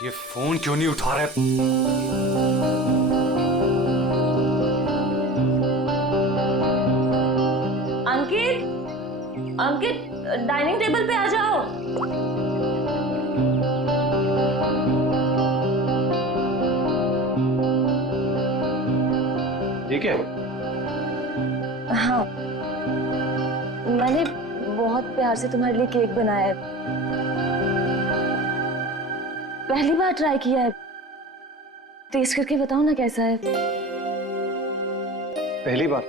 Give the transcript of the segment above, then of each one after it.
ये फोन क्यों नहीं उठा रहे? अंकित, अंकित, डाइनिंग टेबल पे आ जाओ। ठीक है। हाँ, मैंने बहुत प्यार से तुम्हारे लिए केक बनाया है। पहली बार ट्राई किया है। टेस्ट करके बताओ ना कैसा है। पहली बार?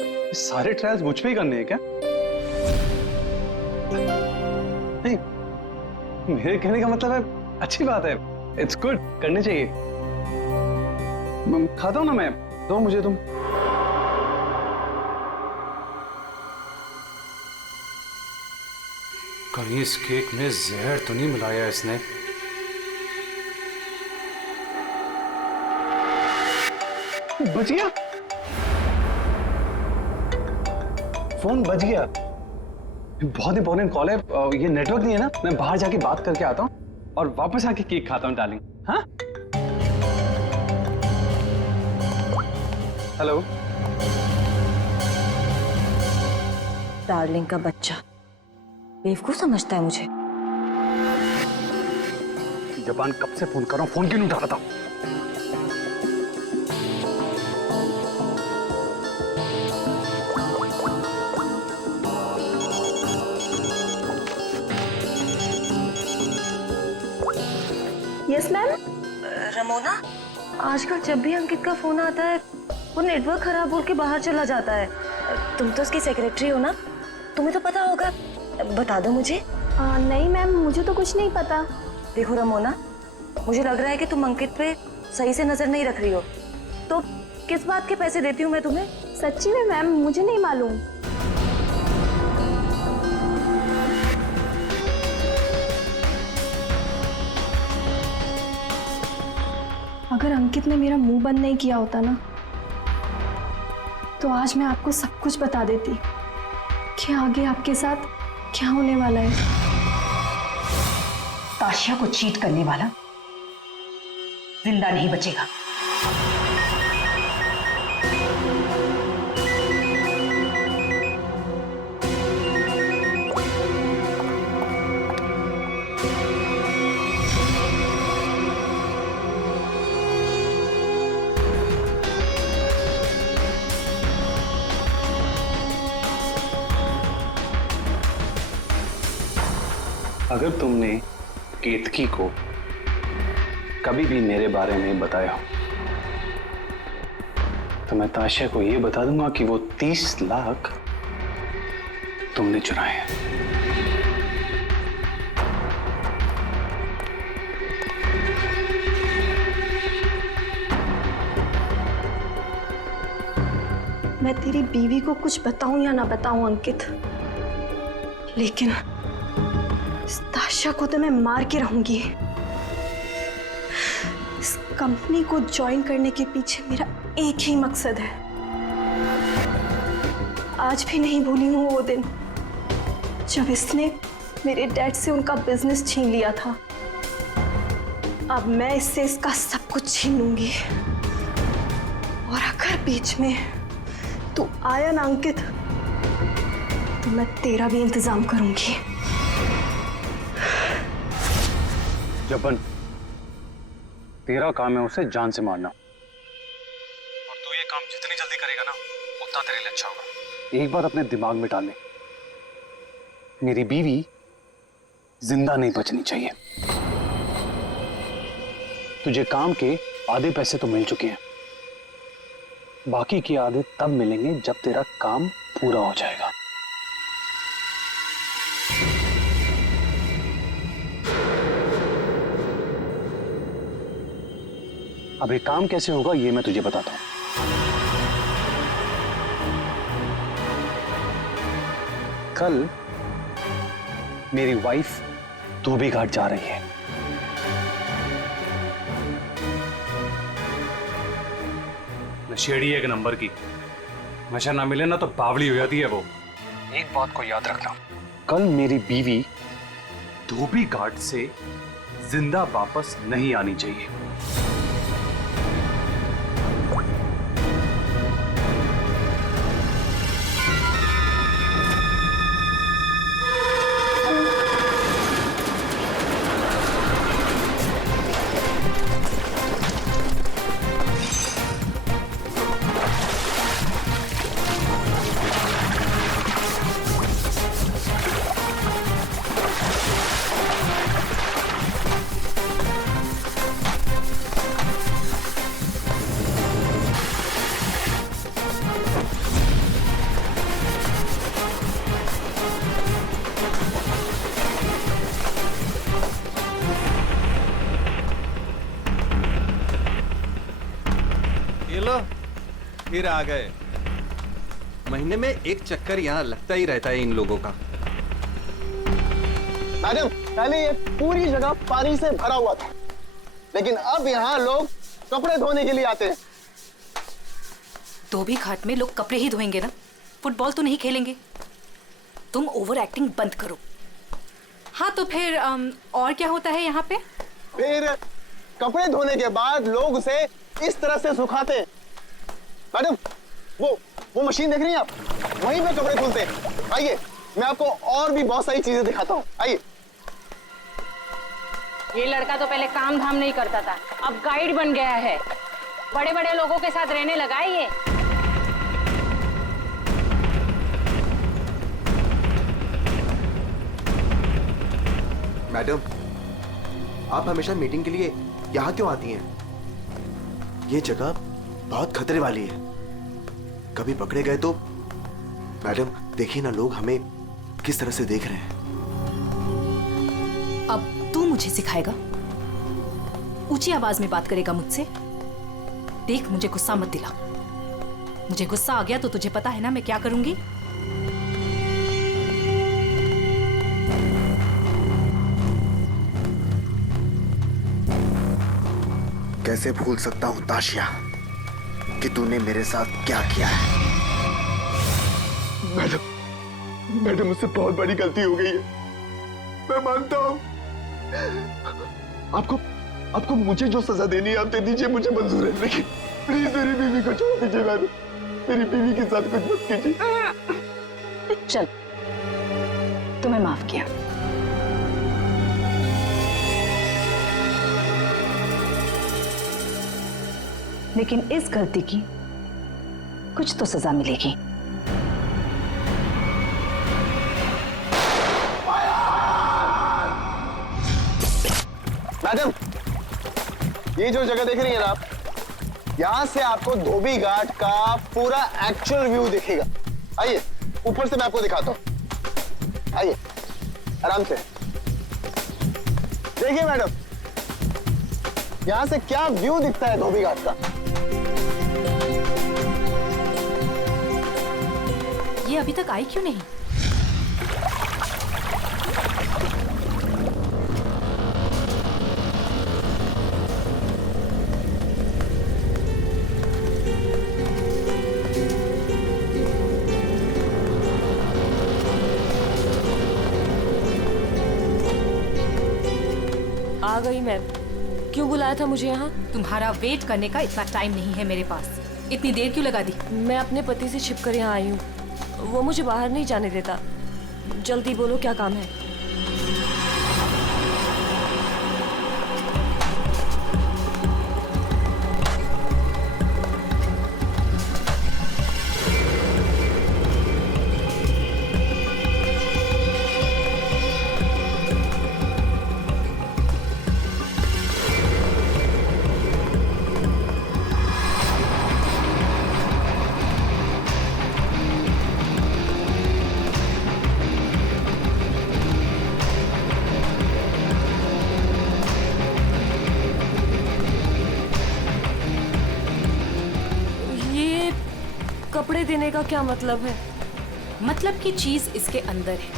ये सारे ट्रायल्स मुझ पे ही करने हैं क्या? नहीं, मेरे कहने का मतलब है अच्छी बात है, इट्स गुड, करने चाहिए। खाता हूं ना मैं, दो मुझे तुम। कहीं इस केक में जहर तो नहीं मिलाया इसने? बच गया, फोन बच गया। बहुत इंपॉर्टेंट कॉल है, ये नेटवर्क नहीं है ना, मैं बाहर जाके बात करके आता हूँ और वापस आके केक खाता हूँ डार्लिंग। हाँ, हेलो। डार्लिंग का बच्चा बेवकूफ समझता है मुझे। जबान कब से फोन कर रहा हूँ, फोन क्यों नहीं उठा रहा था? Yes ma'am. रमोना, आजकल जब भी अंकित का फोन आता है वो नेटवर्क खराब बोल के बाहर चला जाता है। तुम तो उसकी सेक्रेटरी हो ना, तुम्हें तो पता होगा, बता दो मुझे। नहीं मैम, मुझे तो कुछ नहीं पता। देखो रमोना, मुझे लग रहा है कि तुम अंकित पे सही से नजर नहीं रख रही हो। तो किस बात के पैसे देती हूँ मैं तुम्हें? सच्ची में मैम, मुझे नहीं मालूम। अगर अंकित ने मेरा मुंह बंद नहीं किया होता ना, तो आज मैं आपको सब कुछ बता देती कि आगे आपके साथ क्या होने वाला है। ताशिया को चीट करने वाला जिंदा नहीं बचेगा। अगर तुमने केतकी को कभी भी मेरे बारे में बताया हो तो मैं ताशिया को यह बता दूंगा कि वो 30 लाख तुमने चुराए हैं। मैं तेरी बीवी को कुछ बताऊं या ना बताऊं अंकित, लेकिन इस ताशा को तो मैं मार के रहूंगी। इस कंपनी को ज्वाइन करने के पीछे मेरा एक ही मकसद है। आज भी नहीं भूली हूं वो दिन जब इसने मेरे डैड से उनका बिजनेस छीन लिया था। अब मैं इससे इसका सब कुछ छीन लूंगी। और अगर बीच में तू आया ना अंकित, तो मैं तेरा भी इंतजाम करूंगी। जबन, तेरा काम है उसे जान से मारना, और तू ये काम जितनी जल्दी करेगा ना उतना तेरे लिए अच्छा होगा। एक बार अपने दिमाग में डाल ले, मेरी बीवी जिंदा नहीं बचनी चाहिए। तुझे काम के आधे पैसे तो मिल चुके हैं, बाकी के आधे तब मिलेंगे जब तेरा काम पूरा हो जाएगा। अब ये काम कैसे होगा ये मैं तुझे बताता हूं। कल मेरी वाइफ धोबी घाट जा रही है। नशेड़ी एक नंबर की, नशा ना मिले ना तो बावली हो जाती है वो। एक बात को याद रखना, कल मेरी बीवी धोबी घाट से जिंदा वापस नहीं आनी चाहिए। ये लो, फिर आ गए। महीने में एक चक्कर यहाँ लगता ही रहता है इन लोगों का। मैडम, पहले ये पूरी जगह पानी से भरा हुआ था, लेकिन अब यहाँ लोग कपड़े धोने के लिए आते हैं। धोबी घाट में लोग कपड़े ही धोएंगे ना, फुटबॉल तो नहीं खेलेंगे। तुम ओवर एक्टिंग बंद करो। हाँ तो फिर और क्या होता है यहाँ पे? फिर कपड़े धोने के बाद लोग उसे इस तरह से सुखाते हैं। मैडम, वो मशीन देख रही हैं आप? वहीं पे कपड़े धुलते हैं। आइए, मैं आपको और भी बहुत सारी चीजें दिखाता हूँ। आइए। ये लड़का तो पहले काम धाम नहीं करता था, अब गाइड बन गया है। बड़े बड़े लोगों के साथ रहने लगा है ये। मैडम, आप हमेशा मीटिंग के लिए यहाँ क्यों आती हैं? ये जगह बहुत खतरे वाली है। कभी पकड़े गए तो मैडम देखिए ना, लोग हमें किस तरह से देख रहे हैं। अब तू मुझे सिखाएगा? ऊंची आवाज में बात करेगा मुझसे? देख, मुझे गुस्सा मत दिला। मुझे गुस्सा आ गया तो तुझे पता है ना मैं क्या करूंगी। कैसे भूल सकता हूं ताशिया कि तूने मेरे साथ क्या किया है। मैडम, मुझसे बहुत बड़ी गलती हो गई है, मैं मानता हूँ। आपको मुझे जो सजा देनी है आप दे दीजिए, मुझे मंजूर है, लेकिन प्लीज मेरी बीवी को छोड़ दीजिए। मैडम, मेरी बीवी के साथ कुछ मत कीजिए। चल, तुम्हें माफ किया। लेकिन इस गलती की कुछ तो सजा मिलेगी। मैडम, ये जो जगह देख रही हैं ना आप, यहाँ से आपको धोबी घाट का पूरा एक्चुअल व्यू दिखेगा। आइए, ऊपर से मैं आपको दिखाता हूँ। आइए, आराम से देखिए मैडम, यहाँ से क्या व्यू दिखता है धोबी घाट का। ये अभी तक आई क्यों नहीं? आ गई मैम। क्यों बुलाया था मुझे यहाँ? तुम्हारा वेट करने का इतना टाइम नहीं है मेरे पास। इतनी देर क्यों लगा दी? मैं अपने पति से छिपकर यहाँ आई हूँ, वो मुझे बाहर नहीं जाने देता। जल्दी बोलो, क्या काम है? कपड़े देने का क्या मतलब है? मतलब की चीज इसके अंदर है।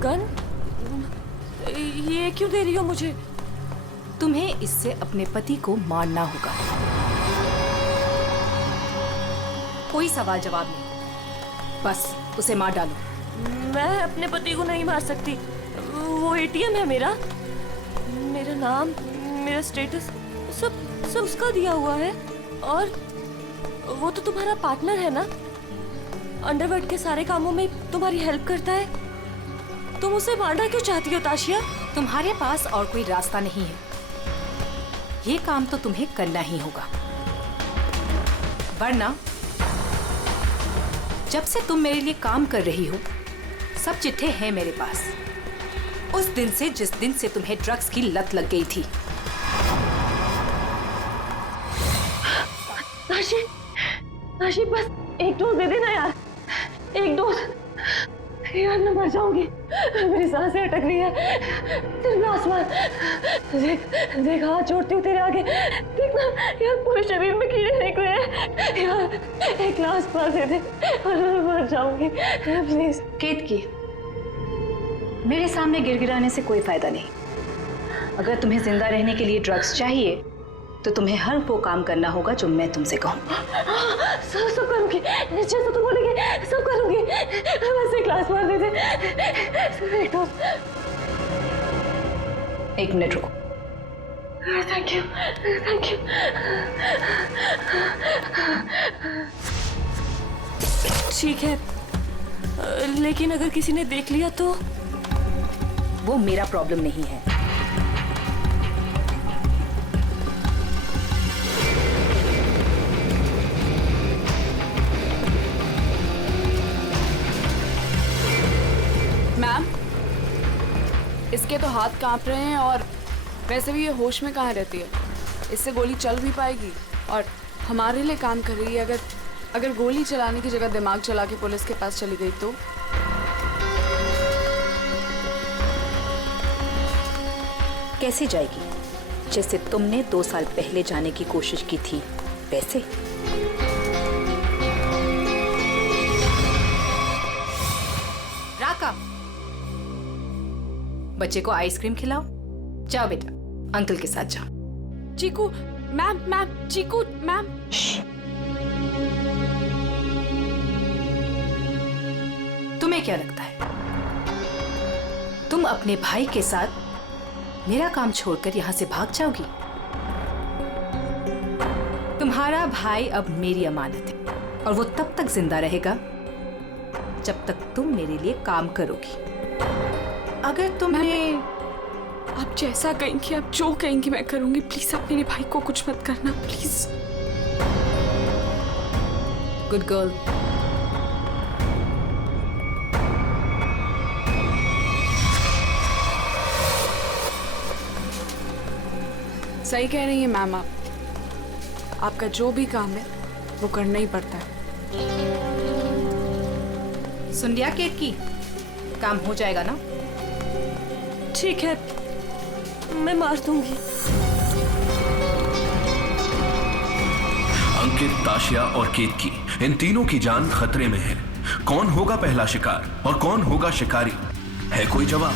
गन? ये क्यों दे रही हो मुझे? तुम्हें इससे अपने पति को मारना होगा। कोई सवाल जवाब नहीं, बस उसे मार डालो। मैं अपने पति को नहीं मार सकती। वो एटीएम है मेरा, मेरा नाम, मेरा स्टेटस सब उसका दिया हुआ है। और वो तो तुम्हारा पार्टनर है ना, अंडरवर्ल्ड के सारे कामों में तुम्हारी हेल्प करता है। तुम उसे मारना क्यों चाहती हो ताशिया? तुम्हारे पास और कोई रास्ता नहीं है, ये काम तो तुम्हें करना ही होगा, वरना जब से तुम मेरे लिए काम कर रही हो सब चिट्ठे हैं मेरे पास, उस दिन से जिस दिन से तुम्हें ड्रग्स की लत लग गई थी। ताशी बस एक डोज दे देना यार, एक डोज। यार मैं मर जाऊंगी, मेरी सांसें अटक रही है। सिर्फ आसमान देख हाथ जोड़ती हूँ तेरे आगे, देखना यार पूरे शरीर में कीड़े निकले हैं। यार एक ग्लास पास दे दे और मैं मर जाऊंगी प्लीज। केतकी, मेरे सामने गिड़गिड़ाने से कोई फायदा नहीं। अगर तुम्हें जिंदा रहने के लिए ड्रग्स चाहिए तो तुम्हें हर वो काम करना होगा जो मैं तुमसे कहूँ। सब करूंगी, जैसा तुम बोलेगी सब करूंगी। बस एक ग्लास मार दे दे, एक डोज। 1 मिनट रुको। Thank you, thank you. ठीक है, लेकिन अगर किसी ने देख लिया तो? वो मेरा प्रॉब्लम नहीं है। मैम, इसके तो हाथ कांप रहे हैं और वैसे भी ये होश में कहाँ रहती है। इससे गोली चल भी पाएगी और हमारे लिए काम कर रही है। अगर गोली चलाने की जगह दिमाग चला के पुलिस के पास चली गई तो? कैसे जाएगी? जैसे तुमने 2 साल पहले जाने की कोशिश की थी वैसे। राका, बच्चे को आइसक्रीम खिलाओ। जाओ बेटा, अंकल के साथ जाओ। चीकू मैम, चीकू मैम। तुम्हें क्या लगता है तुम अपने भाई के साथ मेरा काम छोड़कर यहां से भाग जाओगी? तुम्हारा भाई अब मेरी अमानत है और वो तब तक जिंदा रहेगा जब तक तुम मेरे लिए काम करोगी। अगर तुमने आप जैसा कहेंगी, आप जो कहेंगी मैं करूंगी। प्लीज आप मेरे भाई को कुछ मत करना, प्लीज। Good girl. सही कह रही है मैम आप। आपका जो भी काम है वो करना ही पड़ता है। सुन लिया केतकी, काम हो जाएगा ना? ठीक है, मैं मार दूंगी। अंकित, ताशिया और केतकी, इन तीनों की जान खतरे में है। कौन होगा पहला शिकार और कौन होगा शिकारी? है कोई जवाब?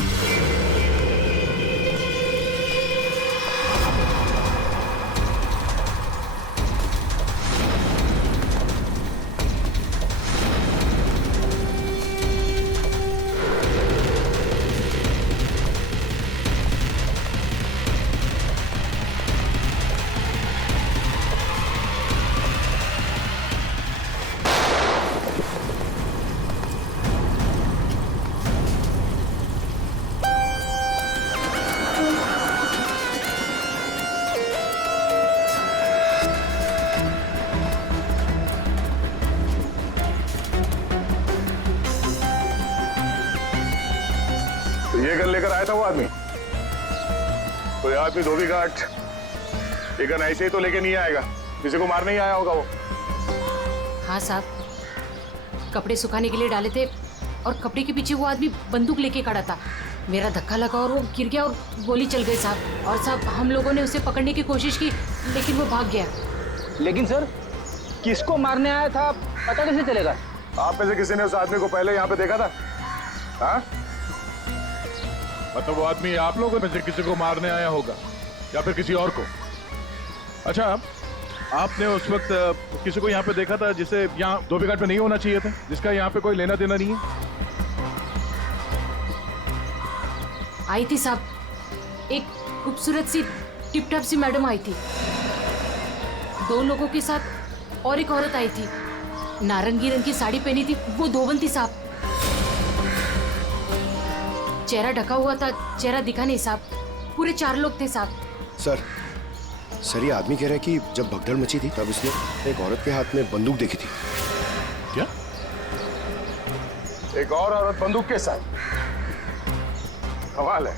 ये गन लेकर आया था वो आदमी। कोई आदमी धोबी घाट ये गन ऐसे ही तो लेके नहीं आएगा, किसी को मारने ही आया होगा वो। हाँ साहब, कपड़े सुखाने के लिए डाले थे और कपड़े के पीछे वो आदमी बंदूक लेके खड़ा था। मेरा धक्का लगा और वो गिर गया और गोली चल गई साहब। और साहब हम लोगों ने उसे पकड़ने की कोशिश की लेकिन वो भाग गया। लेकिन सर, किसको मारने आया था पता कैसे चलेगा? आप में से किसी ने उस आदमी को पहले यहाँ पे देखा था? हाँ? मतलब वो आदमी आप लोगों में से किसी को मारने आया होगा या फिर किसी और को? अच्छा, आपने उस वक्त किसी को यहाँ पे देखा था जिसे यहाँ धोबी घाट पे नहीं होना चाहिए था, जिसका यहाँ पे कोई लेना देना नहीं है? आई थी साहब, एक खूबसूरत सी टिप टॉप सी मैडम आई थी, 2 लोगों के साथ और एक औरत आई थी, नारंगी रंग की साड़ी पहनी थी, वो धोबन थी साहब। चेहरा ढका हुआ था, चेहरा दिखा नहीं साहब। पूरे 4 लोग थे साहब। सर ये आदमी कह रहा है कि जब भगदड़ मची थी तब उसने एक औरत के हाथ में बंदूक देखी थी। क्या? एक और औरत बंदूक के साथ? कमाल है।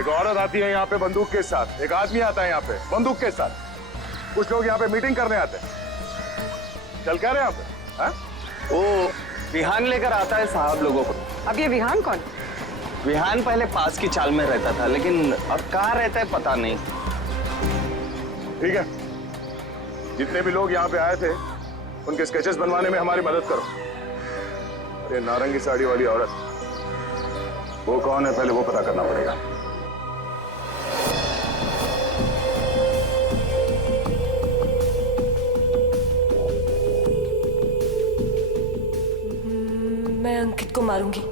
एक औरत आती है यहाँ पे बंदूक के साथ, एक आदमी आता है यहाँ पे बंदूक के साथ। कुछ लोग यहाँ पे मीटिंग करने आते हैं। चल क्या रहे यहाँ पे? हाँ? वो विहान लेकर आता है साहब लोगों को। अब ये विहान कौन? विहान पहले पास की चाल में रहता था, लेकिन अब कहाँ रहता है पता नहीं। ठीक है, जितने भी लोग यहाँ पे आए थे उनके स्केचेस बनवाने में हमारी मदद करो। ये नारंगी साड़ी वाली औरत, वो कौन है पहले वो पता करना पड़ेगा। मैं अंकित को मारूंगी,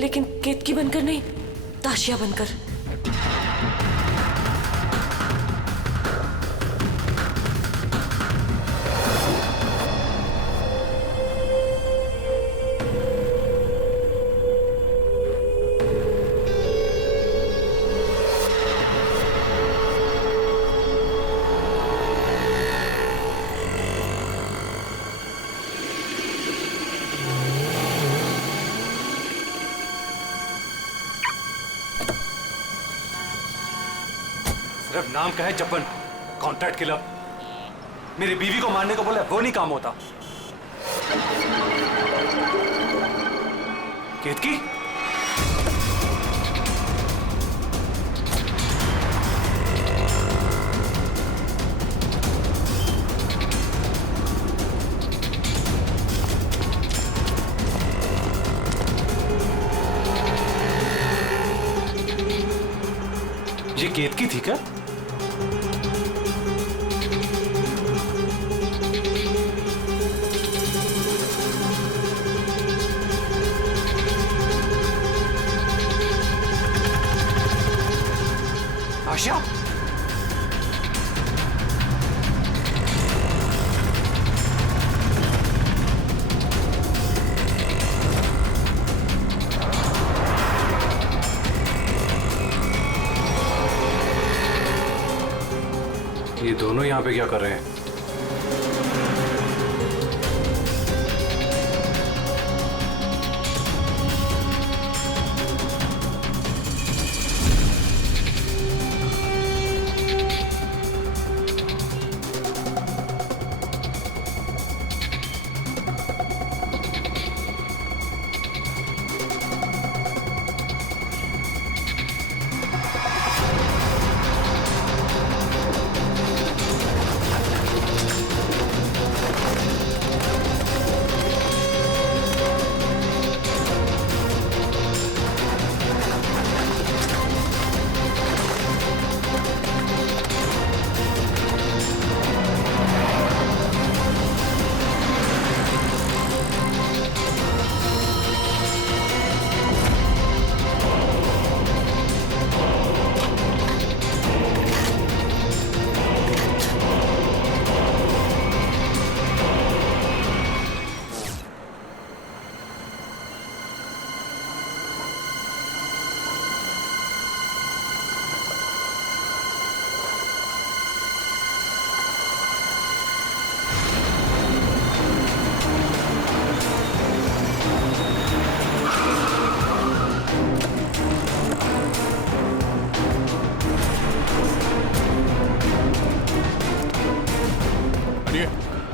लेकिन केतकी बनकर नहीं, ताशिया बनकर। सिर्फ नाम का है जब्बन, कॉन्ट्रैक्ट किलर। मेरी बीवी को मारने को बोले वो नहीं काम होता। केतकी, ये केतकी थी क्या? आशा, ये दोनों यहाँ पे क्या कर रहे हैं?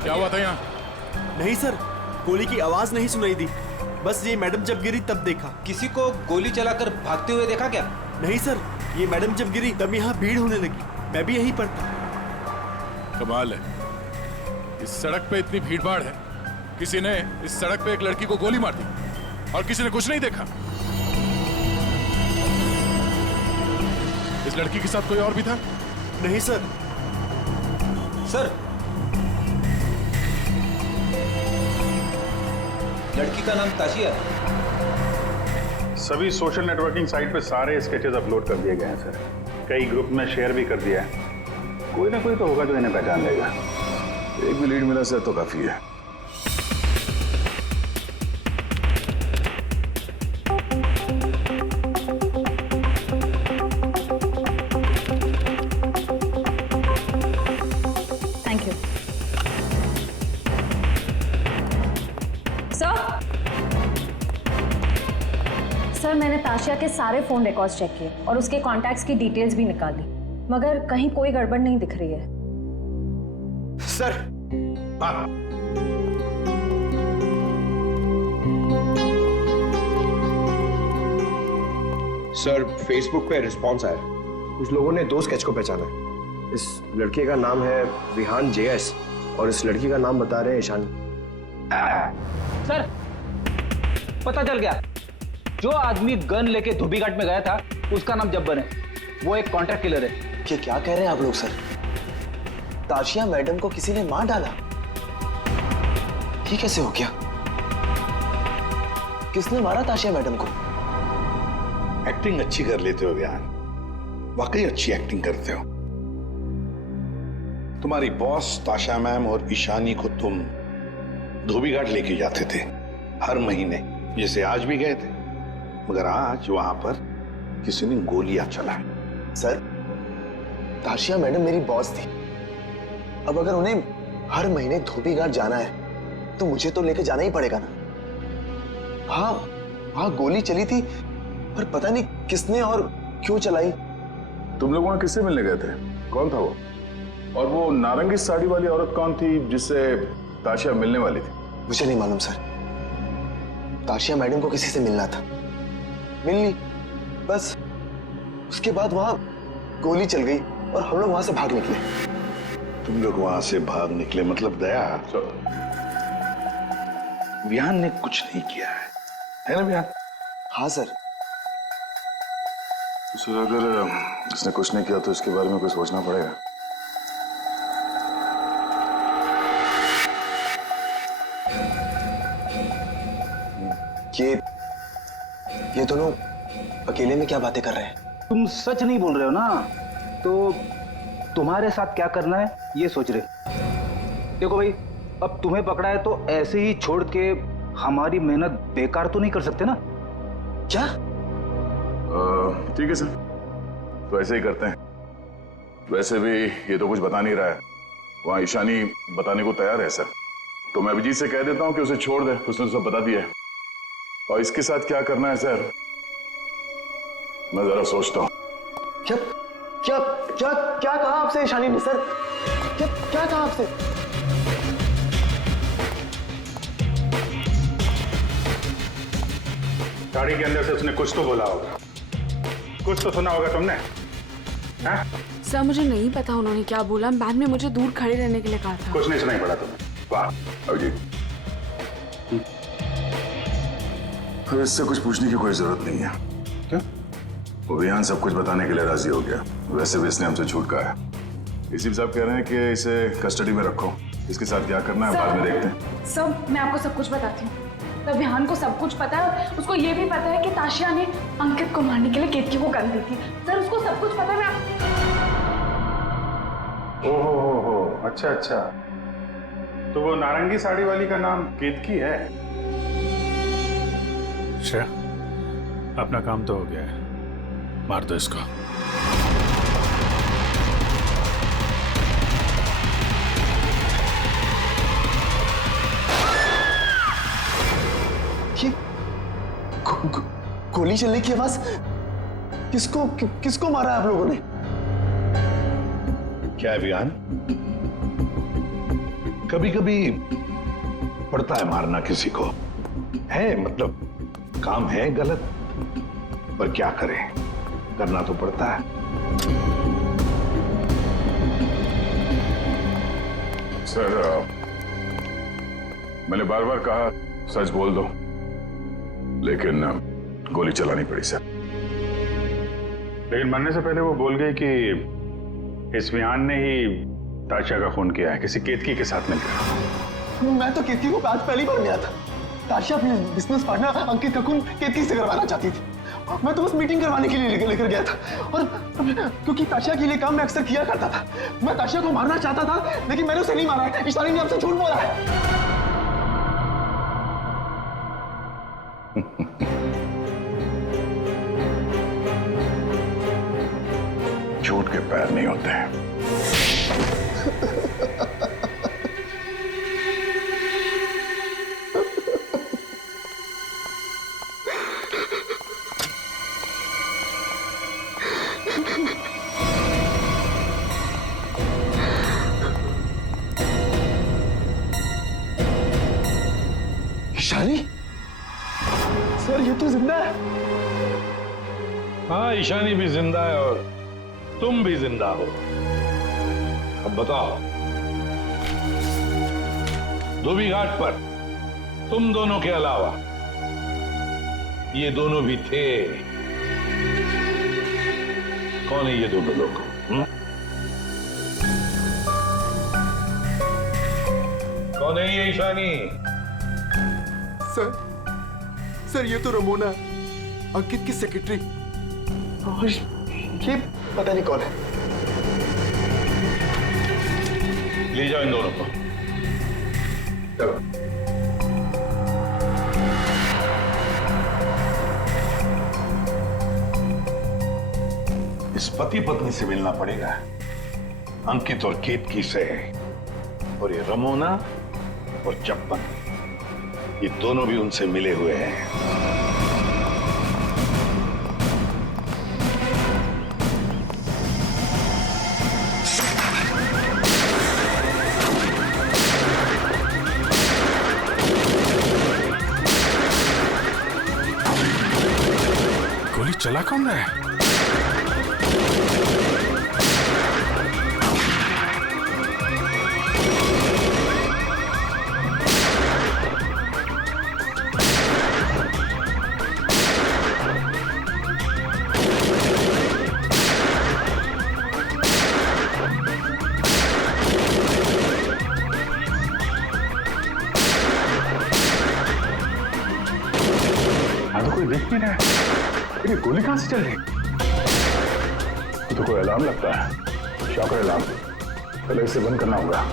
क्या हुआ था यहाँ? नहीं सर, गोली की आवाज नहीं सुनाई दी, बस ये मैडम जब गिरी तब देखा। किसी को गोली चलाकर भागते हुए देखा क्या? नहीं सर, ये मैडम जब गिरी तब यहाँ भीड़ होने लगी, मैं भी यहीं पर था। कमाल है, इस सड़क पे इतनी भीड़ भाड़ है, किसी ने इस सड़क पे एक लड़की को गोली मार दी और किसी ने कुछ नहीं देखा। इस लड़की के साथ कोई और भी था? नहीं सर, सर, लड़की का नाम ताशिया है। सभी सोशल नेटवर्किंग साइट पे सारे स्केचेस अपलोड कर दिए गए हैं सर। कई ग्रुप में शेयर भी कर दिया है। कोई ना कोई तो होगा जो इन्हें पहचान लेगा। एक भी लीड मिला सर तो काफी है। थैंक यू सर, मैंने ताशिया के सारे फोन रिकॉर्ड्स चेक किए और उसके कॉन्टैक्ट्स की डिटेल्स भी निकाली, मगर कहीं कोई गड़बड़ नहीं दिख रही है। सर, हाँ, सर फेसबुक पे रिस्पॉन्स आया। कुछ लोगों ने 2 स्केच को पहचाना है। इस लड़के का नाम है विहान JS और इस लड़की का नाम बता रहे हैं ईशानी। सर, पता चल गया। जो आदमी गन लेके धोबीघाट में गया था उसका नाम जब्बर है। वो एक कॉन्ट्रैक्ट किलर है। क्या कह रहे हैं आप लोग सर? ताशिया मैडम को किसी ने मार डाला? ये कैसे हो गया? किसने मारा ताशिया मैडम को? एक्टिंग अच्छी कर लेते हो विहान, वाकई अच्छी एक्टिंग करते हो। तुम्हारी बॉस ताशा मैम और ईशानी को तुम धोबीघाट लेके जाते थे हर महीने, जैसे आज भी गए थे, मगर आज वहां पर किसी ने गोलियां चलाई। सर, ताशिया मैडम मेरी बॉस थी। अब अगर उन्हें हर महीने धोबीघाट जाना है तो मुझे तो लेके जाना ही पड़ेगा ना। हाँ, वहां गोली चली थी पर पता नहीं किसने और क्यों चलाई। तुम लोग वहां किससे मिलने गए थे? कौन था वो? और वो नारंगी साड़ी वाली औरत कौन थी जिससे ताशिया मिलने वाली थी? मुझे नहीं मालूम सर। ताशिया मैडम को किसी से मिलना था, मिल ली, बस। उसके बाद वहां गोली चल गई और हम लोग वहां से भाग निकले। तुम लोग वहां से भाग निकले मतलब दया, विहान ने कुछ नहीं किया है ना विहान? हाँ सर। सर, अगर इसने कुछ नहीं किया तो इसके बारे में कुछ सोचना पड़ेगा। ये दोनों अकेले में क्या बातें कर रहे हैं? तुम सच नहीं बोल रहे हो ना, तो तुम्हारे साथ क्या करना है ये सोच रहे। देखो भाई, अब तुम्हें पकड़ा है तो ऐसे ही छोड़ के हमारी मेहनत बेकार तो नहीं कर सकते ना। क्या? ठीक है सर, तो ऐसे ही करते हैं। वैसे भी ये तो कुछ बता नहीं रहा है, वहां ईशानी बताने को तैयार है सर, तो मैं अभिजीत से कह देता हूं कि उसे छोड़ दे, उसने सब बता दिया है। और इसके साथ क्या करना है सर, मैं जरा सोचता हूं। क्या क्या क्या क्या कहा आपसे ईशानी ने सर? क्या क्या कहा आपसे? गाड़ी के अंदर से उसने कुछ तो बोला होगा, कुछ तो सुना होगा तुमने। हाँ? सर, मुझे नहीं पता उन्होंने क्या बोला। मैम ने मुझे दूर खड़े रहने के लिए कहा था। कुछ नहीं सुनाई पड़ा तुम्हें? वाह अभिजीत, फिर इससे कुछ पूछने की कोई जरूरत नहीं है। क्या? वो विहान सब कुछ बताने के लिए राजी हो गया। वैसे भी इसने हमसे झूठ कहा है। इसी साहब कह रहे हैं कि इसे कस्टडी में रखो, इसके साथ क्या करना है बाद में देखते हैं। सर, मैं आपको सब कुछ बताती हूँ। तब विहान को सब कुछ पता है। उसको ये भी पता है कि ताशिया ने अंकित को मारने के लिए केतकी को गन दी थी। सर, उसको सब कुछ पता है। ओहो, अच्छा अच्छा, तो वो नारंगी साड़ी वाली का नाम केतकी है। श्रेया, अपना काम तो हो गया है, मार दो इसको। ये गोली चलने की आवाज, किसको मारा आप लोगों ने? क्या है विहान, कभी कभी पड़ता है मारना किसी को, है मतलब काम है गलत, पर क्या करें, करना तो पड़ता है। सर, मैंने बार बार कहा सच बोल दो, लेकिन गोली चलानी पड़ी सर। लेकिन मरने से पहले वो बोल गई कि इस विहान ने ही ताशा का खून किया है किसी केतकी के साथ मिलकर। मैं तो केतकी को आज पहली बार मिला था। ताशा अपने बिजनेस पार्टनर अंकित का खून केतकी से करवाना चाहती थी। मैं तो बस मीटिंग करवाने के लिए लेकर गया था, और क्योंकि ताशा के लिए काम मैं अक्सर किया करता था। मैं ताशा को मारना चाहता था, लेकिन मैंने उसे नहीं मारा है। ईशानी ने आपसे झूठ बोला है। झूठ के पैर नहीं होते हैं। ईशानी, सर ये तो जिंदा है। हाँ, ईशानी भी जिंदा है और तुम भी जिंदा हो। अब बताओ, धोबी घाट पर तुम दोनों के अलावा ये दोनों भी थे। कौन है ये दोनों लोग? कौन है ये ईशानी? सर ये तो रमोना, अंकित की सेक्रेटरी। और ये पता नहीं कौन है। ले जाओ इन दोनों को। चलो। इस पति पत्नी से मिलना पड़ेगा, अंकित और केतकी से। और ये रमोना और चप्पन, ये दोनों भी उनसे मिले हुए हैं। गोली चला कौन रहा है? कोई देख नहीं रहा है। ये गोली कहां से चल रही? तो कोई अलार्म लगता है, शॉकर अलार्म। पहले इसे बंद करना होगा।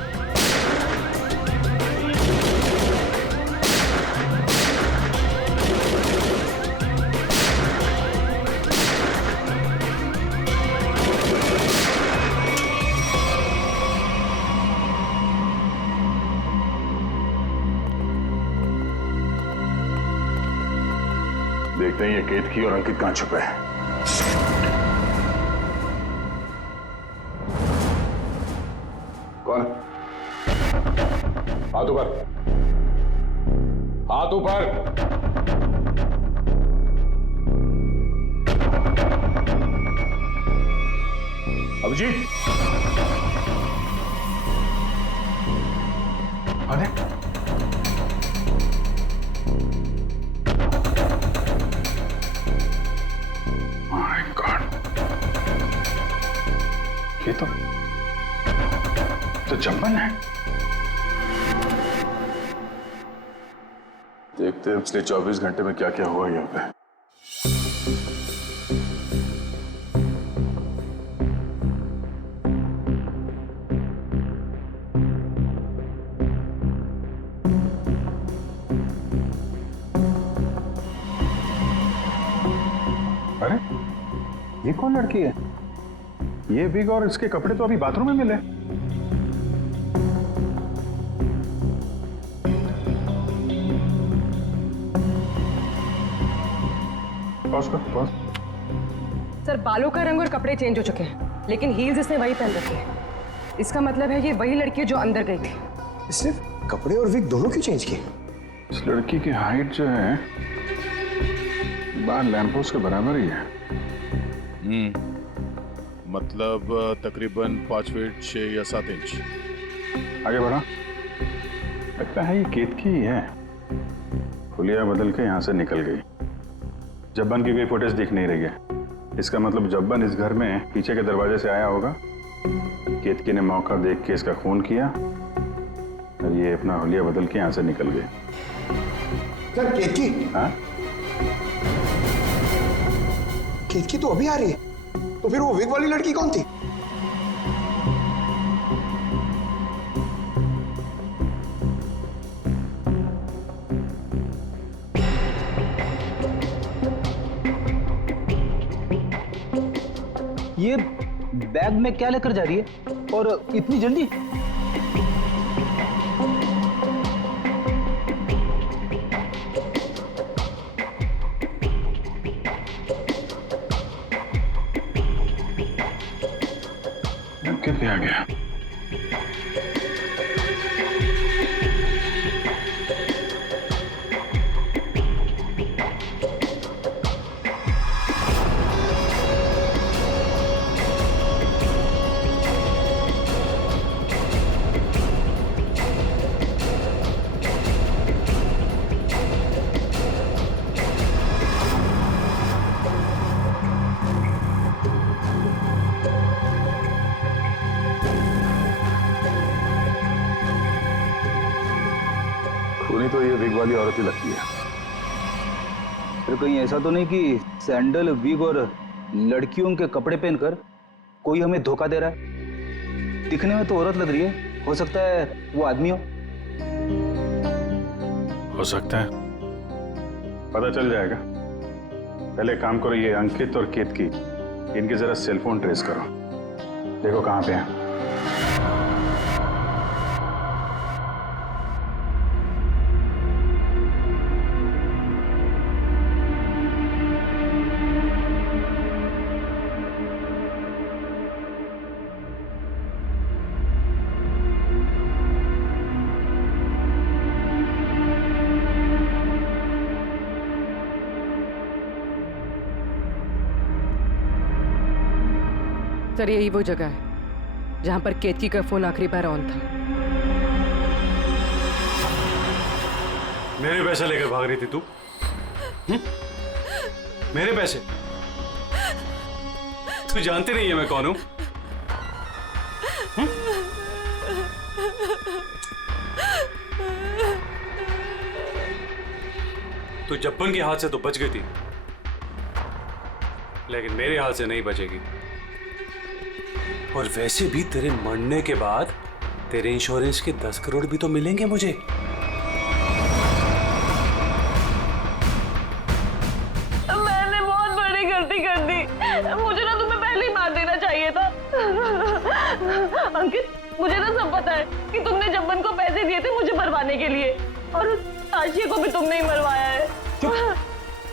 देखते हैं ये केतकी और अंकित कहां छुपे हैं। कौन? हाथ ऊपर, हाथ ऊपर। अभिजीत, अरे ये तो चंपन है। देखते हैं पिछले 24 घंटे में क्या क्या हुआ यहाँ पे। अरे ये कौन लड़की है? ये बिग और इसके कपड़े तो अभी बाथरूम में मिले। पॉज कर, पॉज। सर बालों का रंग और कपड़े चेंज हो चुके हैं, लेकिन हील्स इसने वही पहन रखी है। इसका मतलब है ये वही लड़की है जो अंदर गई थी। इसने कपड़े और विग दोनों क्यों चेंज किए? इस लड़की की हाइट जो है बाहर लैंपोस्ट के बराबर ही है। मतलब तकरीबन 5 फीट 6 या 7 इंच। आगे बढ़ा। लगता है ये केतकी ही है। खुलिया बदल के यहाँ से निकल गई। जब्बन की कोई फुटेज दिख नहीं रही है। इसका मतलब जब्बन इस घर में पीछे के दरवाजे से आया होगा केतकी ने मौका देख के इसका खून किया और ये अपना हुलिया बदल के यहाँ से निकल गए। क्या केतकी? हाँ? केतकी तो अभी आ रही है, तो फिर वो विग वाली लड़की कौन थी? ये बैग में क्या लेकर जा रही है और इतनी जल्दी? कितने आ गया? खूनी तो ये विग वाली औरत ही लगती है। फिर कहीं ऐसा तो नहीं कि सैंडल, विग और लड़कियों के कपड़े पहनकर कोई हमें धोखा दे रहा है? दिखने में तो औरत लग रही है, हो सकता है वो आदमी हो सकता है, पता चल जाएगा। पहले काम करो, ये अंकित और केतकी इनके जरा सेलफोन ट्रेस करो, देखो कहाँ पे हैं। सर यही वो जगह है जहां पर केतकी का फोन आखिरी बार ऑन था। मेरे पैसे लेकर भाग रही थी तू? मेरे पैसे? तू जानती नहीं है मैं कौन हूं? तू जब्बन के हाथ से तो बच गई थी, लेकिन मेरे हाथ से नहीं बचेगी। और वैसे भी तेरे मरने के बाद तेरे इंश्योरेंस के 10 करोड़ भी तो मिलेंगे मुझे। मैंने बहुत बड़ी गलती कर दी, मुझे ना तुम्हें पहले ही मार देना चाहिए था। अंकित, मुझे ना सब पता है कि तुमने जब्बन को पैसे दिए थे मुझे मरवाने के लिए, और उस आशिया को भी तुमने ही मरवाया है।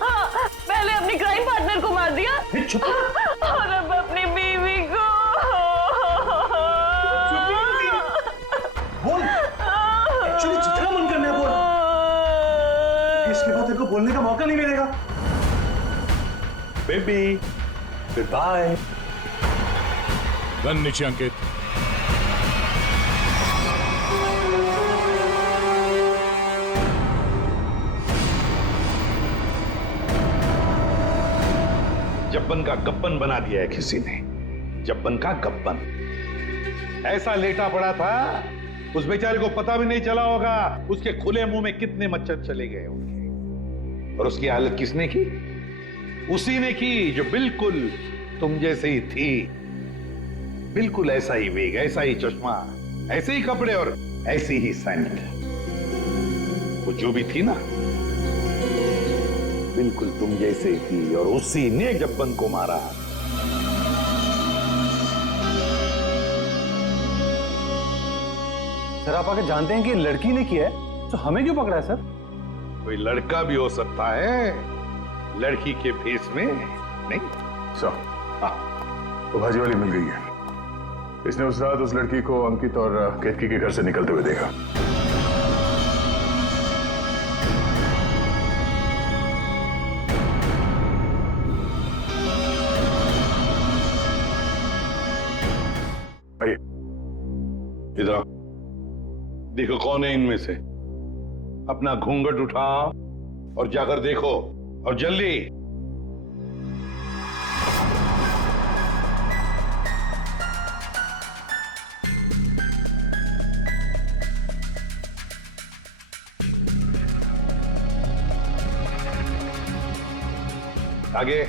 हाँ, पहले अपनी क्राइम पार्टनर को मार दिया और अब अपनी बीवी को। बोल, एक्चुअली जितना मन करना है बोल, इसके बाद तेरे को बोलने का मौका नहीं मिलेगा। Baby, good bye. गन नीचे अंकित। जब्बन का गब्बन बना दिया है किसी ने, जब्बन का गब्बन। ऐसा लेटा पड़ा था, उस बेचारे को पता भी नहीं चला होगा उसके खुले मुंह में कितने मच्छर चले गए होंगे। और उसकी हालत किसने की? उसी ने की जो बिल्कुल तुम जैसे ही थी, बिल्कुल ऐसा ही वेग, ऐसा ही चश्मा, ऐसे ही कपड़े और ऐसी ही सैंडल। वो जो भी थी ना, बिल्कुल तुम जैसे ही थी, और उसी ने जब्बन को मारा। सर आप आके जानते हैं कि लड़की ने किया है, तो हमें क्यों पकड़ा है सर? कोई लड़का भी हो सकता है, लड़की के फेस में नहीं। तो भाजी वाली मिल गई है। इसने उस रात उस लड़की को अंकित और केतकी के घर से निकलते हुए देखा। इधर देखो कौन है इनमें से। अपना घूंघट उठाओ और जाकर देखो, और जल्दी। आगे।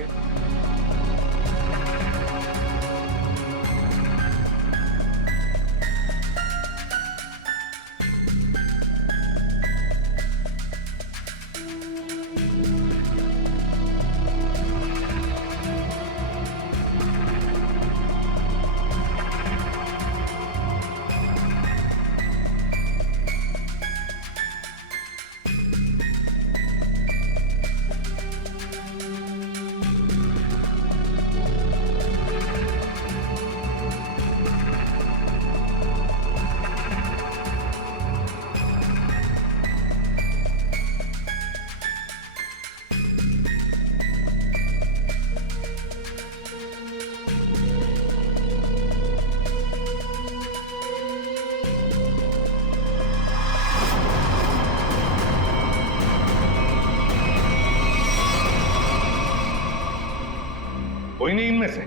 कोई नहीं इनमें से।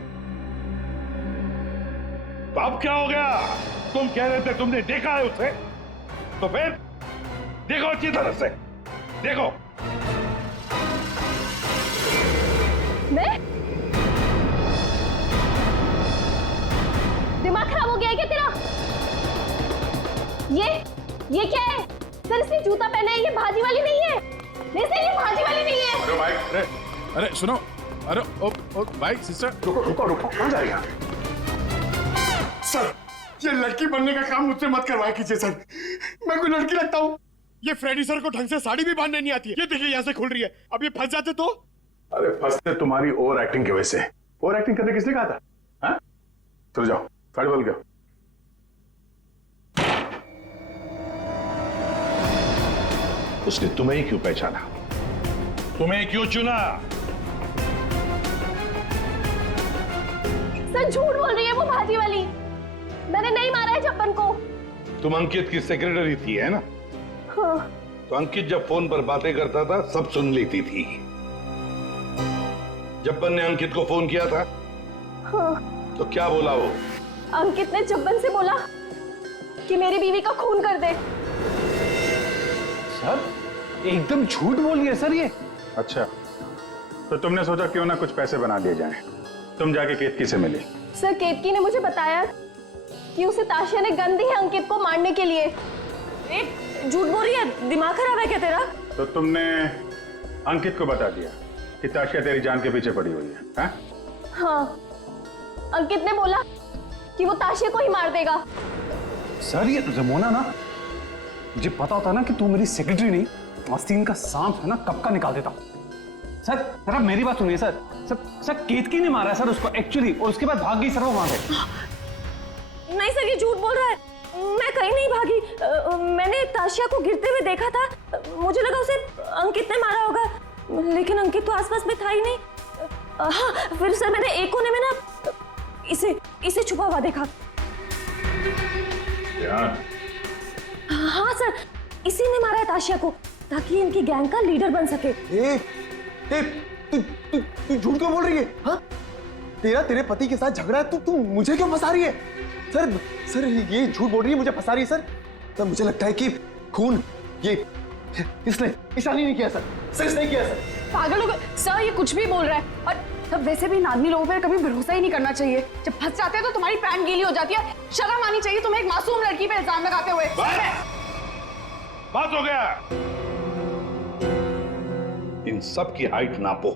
तो अब क्या हो गया? तुम कह रहे थे तुमने देखा है उसे, तो फिर देखो अच्छी तरह से देखो। मैं? दिमाग खराब हो गया है क्या तेरा? ये क्या है? सर इसने जूता पहना है, ये भाजी वाली नहीं है। नहीं सर, ये भाजी वाली नहीं है। अरे भाई, अरे सुनो, अरे ओ भाई सिस्टर, रुको, कहाँ जा रही है? सर, ये लड़की बनने का काम मुझसे मत करवाया कीजिए सर। मैं कोई लड़की लगता हूँ? ये फ्रेडी सर को ढंग से साड़ी भी बांधने नहीं आती है। ये देखिए यहाँ से खुल रही है। अब ये फंस जाते तो? अरे फंसते तुम्हारी ओवर एक्टिंग की वजह से। ओवर एक्टिंग करने किसने कहा था? हाँ? चलो जाओ, साड़ी बदल गया। उसने तुम्हें ही क्यों पहचाना? तुम्हें क्यों चुना? सर झूठ बोल रही है वो भाजी वाली। मैंने नहीं मारा है जब्बन को। तुम अंकित की सेक्रेटरी थी, है ना? हाँ। तो अंकित जब फोन पर बातें करता था सब सुन लेती थी। जब्बन ने अंकित को फोन किया था? हाँ। तो क्या बोला वो? अंकित ने जब्बन से बोला कि मेरी बीवी का खून कर दे। सर एकदम झूठ बोली है सर ये। अच्छा, तो तुमने सोचा क्यों ना कुछ पैसे बना दिए जाएं। तुम जाके केतकी से मिली। सर केतकी ने मुझे बताया कि उसे ताशिया ने गन दी है अंकित को मारने के लिए। झूठ बोल रही है, दिमाग खराब है क्या तेरा? तो तुमने अंकित को बता दिया कि ताशिया तेरी जान के पीछे पड़ी हुई है? हाँ? हाँ, अंकित ने बोला कि वो ताशिया को ही मार देगा। सर ये रमोना ना, मुझे पता होता ना कि तू मेरी सेक्रेटरी नहीं, आस्तीन का सांप है ना, कब का निकाल देता। सर जरा मेरी बात सुनिए सर। सर केतकी ने मारा है सर उसको एक्चुअली, और उसके बाद भाग गई सर वो वहां से। नहीं सर, ये झूठ बोल रहा है। मैं कहीं नहीं भागी। मैंने ताशिया को गिरते हुए देखा था। मुझे लगा उसे अंकित ने मारा होगा, लेकिन अंकित तो आसपास में था ही नहीं। हाँ, फिर सर मैंने एक कोने में ना इसे छुपा हुआ देखा। हाँ सर, इसी ने मारा है ताशिया को ताकि इनकी गैंग का लीडर बन सके। तू झूठ क्यों बोल रही है? हाँ? तेरे पति के साथ झगड़ा है, तू मुझे क्यों फंसा रही है? सर ये झूठ बोल रही है, मुझे फंसा रही है सर। मुझे लगता है कि खून ये इसने ईशानी ने किया सर इसने किया सर। पागल हो गए सर, ये कुछ भी बोल रहा है। और सब वैसे भी आदमी लोगों पर कभी भरोसा ही नहीं करना चाहिए। जब फंस जाते हैं तो तुम्हारी पैंट गीली हो जाती है। शर्म आनी चाहिए तुम्हें एक मासूम लड़की पे इल्जाम लगाते हुए। बात हो गया। इन सब की हाइट नापो।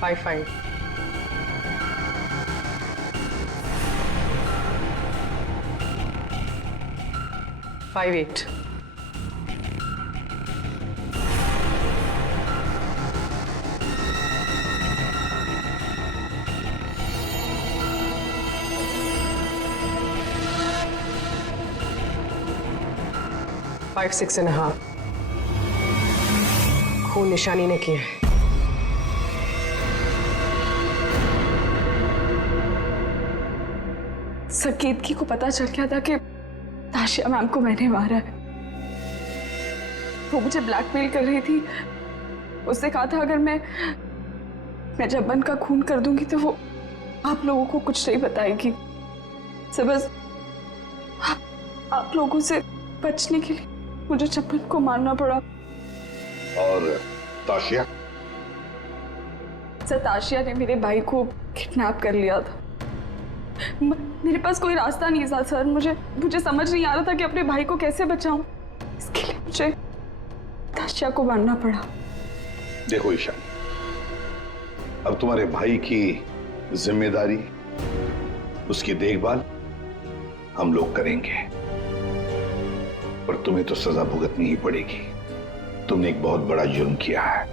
फाइव 5 5 6.5 खून निशानी ने किया है। सर केतकी को पता चल गया था कि ताशिया मैम को मैंने मारा है। वो मुझे ब्लैकमेल कर रही थी उससे कहा था अगर मैं जब्बन का खून कर दूंगी तो वो आप लोगों को कुछ नहीं बताएगी। से बस आप लोगों से बचने के लिए मुझे जब्बन को मारना पड़ा। और ताशिया? सर ताशिया ने मेरे भाई को किडनैप कर लिया था। मेरे पास कोई रास्ता नहीं था सर। मुझे समझ नहीं आ रहा था कि अपने भाई को कैसे बचाऊं। इसके लिए मुझे ताशिया को मारना पड़ा। देखो ईशान, अब तुम्हारे भाई की जिम्मेदारी, उसकी देखभाल हम लोग करेंगे, पर तुम्हें तो सजा भुगतनी ही पड़ेगी। तुमने एक बहुत बड़ा जुर्म किया है।